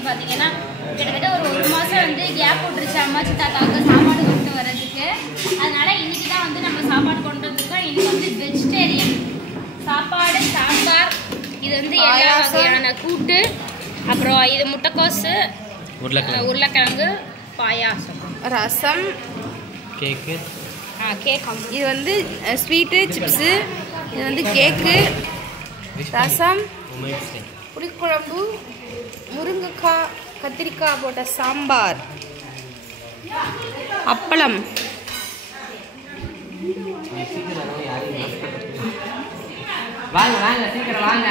அப்படின்னு பார்த்தீங்கன்னா கிட்டத்தட்ட ஒரு மாதம் வந்து கேப் போட்டுருச்சு அம்மாச்சி தாத்தாவுக்கு சாப்பாடு கொண்டு வர்றதுக்கு. அதனால இன்னைக்கு தான் வந்து நம்ம சாப்பாடு கொண்டு வந்திருக்கோம். இன்னைக்கு வந்து வெஜிடேரியன் சாப்பாடு, சாம்பார், இது வந்து எல்லா வகையான கூட்டு, அப்புறம் இது முட்டைக்கோசு, உருளைக்கிழங்கு, பாயாசம், ரசம், கேக்கு, இது வந்து ஸ்வீட்டு, சிப்ஸு, இது வந்து கேக்கு, ரசம், புளிக்குழம்பு, முருங்கைக்காய், கத்திரிக்காய் போட்ட சாம்பார், அப்பளம், வாங்க வாங்க சீக்கிரம் வாங்க.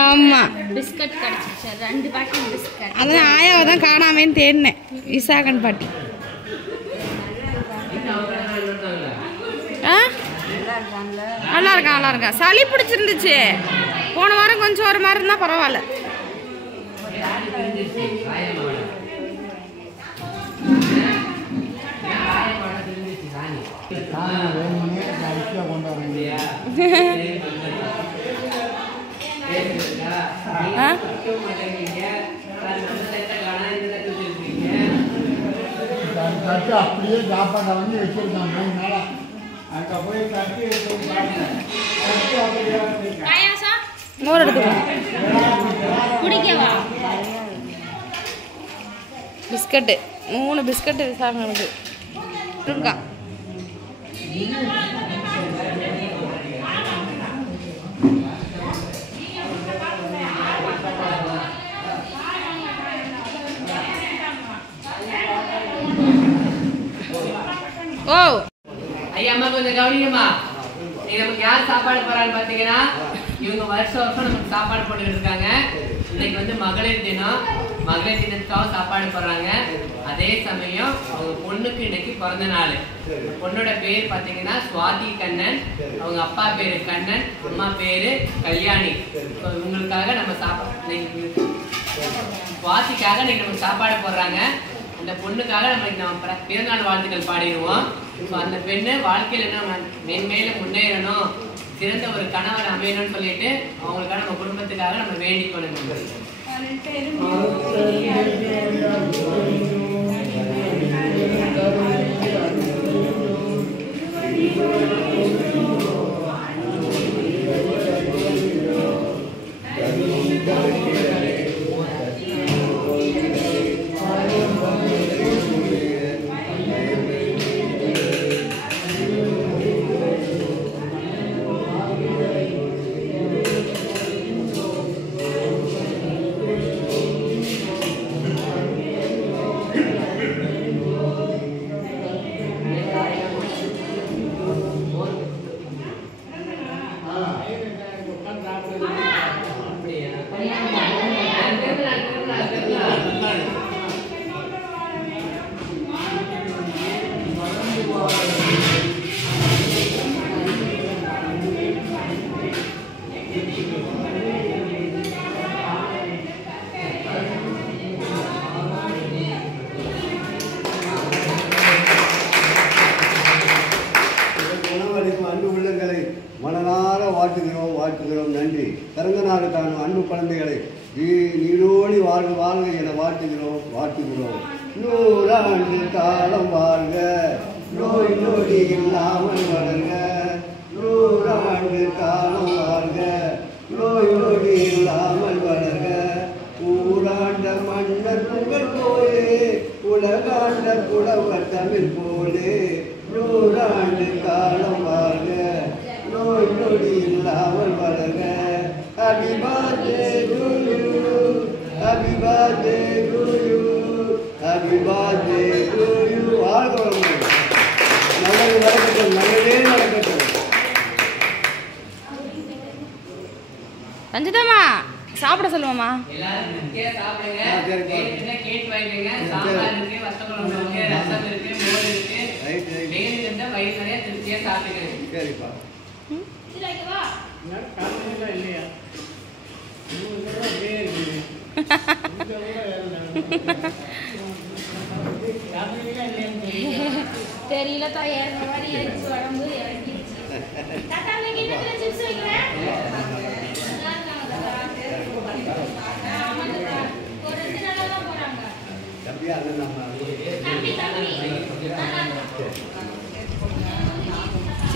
ஆமா பிஸ்கட் கிடைச்சிச்சு, 2 பாக்கெட் பிஸ்கட். அதான் ஆயாவை தான் காணாமேன்னு தேடினேன். விசாகன் பாட்டி நல்லா இருக்கா நல்லா இருக்கா. சளி பிடிச்சிருந்துச்சு போன வாரம், கொஞ்சம் ஒரு மாதிரி இருந்தா பரவாயில்ல. அப்படியே சாப்பாட்டை வந்து வச்சிருக்காங்க 3 நாளா. அங்கே போய் கட்டி மோர் எடுத்துக்கோ. பிஸ்கட்டு 3 பிஸ்கட்டு விசாகனுக்கு இருக்கா. ஓ ஐயா அம்மா கொஞ்சம் கவனிங்கம்மா. நீங்க நமக்கு யார் சாப்பாடு போறான்னு பாத்தீங்கன்னா, இவங்க வருஷம் நமக்கு சாப்பாடு போட்டுக்கிட்டு இருக்காங்க. இன்னைக்கு வந்து மகளிர் தினம். மகளிர் தினத்துக்காக சாப்பாடு போடுறாங்க. அதே சமயம் அவங்க பொண்ணுக்கு இன்னைக்கு பிறந்த நாள். பொண்ணோட பேர் பாத்தீங்கன்னா சுவாதி கண்ணன். அவங்க அப்பா பேரு கண்ணன், அம்மா பேரு கல்யாணி. இவங்களுக்காக நம்ம சுவாதிக்காக இன்னைக்கு நமக்கு சாப்பாடு போடுறாங்க. இந்த பொண்ணுக்காக நம்ம பிறந்தநாள் வாழ்த்துக்கள் பாடிடுவோம். அந்த பெண்ணு வாழ்க்கையில் என்ன மென்மேலும் முன்னேறணும், சிறந்த ஒரு கணவர் அமையணும்னு சொல்லிட்டு அவங்களுக்காக நம்ம குடும்பத்துக்காக நம்ம வேண்டிக்கணும். வாழ்த்துகிறோம். நன்றி. பிறந்த நாளுக்கான அன்பு குழந்தைகளை நீடோடி வாழ்க வாழ்க என வாழ்த்துகிறோம். 100 ஆண்டு காலம் வாழ்க, நோய் நொடி இல்லாமல் வளர்க. 100 ஆண்டு காலம் வாழ்க, நோய் நொடி இல்லாமல் வளர்க. ஊராண்ட மன்னர் புகழ் போலே, உலகாண்ட புலவர் தமிழ் போலே. 100 ஆண்டு காலம் வாழ்க, நோய் நொடி இல்லாமல் வளர்க. Happy birthday to you, happy birthday to you, happy birthday to you. வாழ்க நல்லது நடக்கட்டும், நல்லதே நடக்கட்டும். ரஞ்சிதாமா சாப்பிட சொல்லுவாமா. எல்லாரும் சாப்பிடுங்க. கேக் வாங்கிக்கங்க. சாம்பார் இருக்கு, வத்தக்குழம்பு இருக்கு, ரசம் இருக்கு, மோர் இருக்கு. வெயில் இருந்தா வயிறு நிறைய திருப்தியா சாப்பிடுங்க. சரிப்பா. தெரியல தயார் மாதிரி எடுத்து உடம்பு இறங்கிடுச்சு.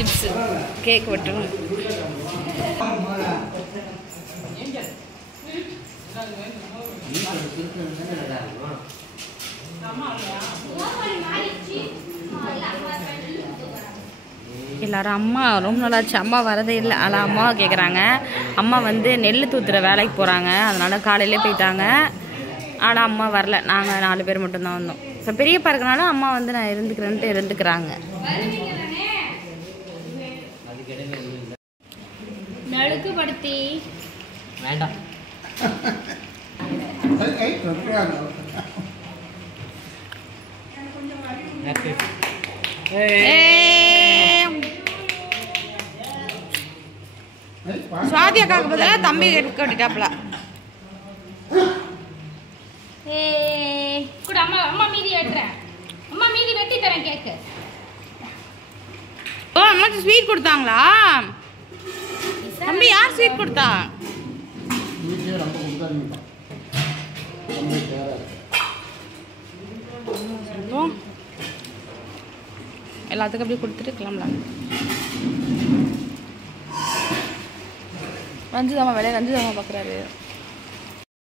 டிப்ஸு கேக் வெட்டணும். எல்லாரும் அம்மா ரொம்ப நாளாச்சு அம்மா வரதே இல்லை. ஆனால் அம்மாவை கேட்குறாங்க. அம்மா வந்து நெல் தூத்துற வேலைக்கு போகிறாங்க, அதனால காலையிலே போயிட்டாங்க. ஆனால் அம்மா வரல, நாங்கள் 4 பேர் மட்டும்தான் வந்தோம். இப்போ பெரியப்பா இருக்கனால அம்மா வந்து நான் இருந்துக்கிறேன்ட்டு இருந்துக்கிறாங்க. நடுக்குப்படுத்தி வேண்டாம். சுவாதி அக்காவுக்கு பதிலாக தம்பி கட்டிட்டாப்ல. கூட அம்மா அம்மா மீதி வெட்டுறேன். அம்மா மீதி வெட்டி தரேன் கேக்கு. ஓ அம்மா ஸ்வீட் கொடுத்தாங்களா? தம்பி யார் ஸ்வீட் கொடுத்தா? வீட்லயே ரொம்ப கொடுத்தாருங்கப்பா. ரொம்ப கேரா. எல்லாத்துக்கும் அப்படியே கொடுத்துட்டு கிளம்பலாம். ரஞ்சிதாமா வேலையை ரஞ்சிதாமா பார்க்குறாரு.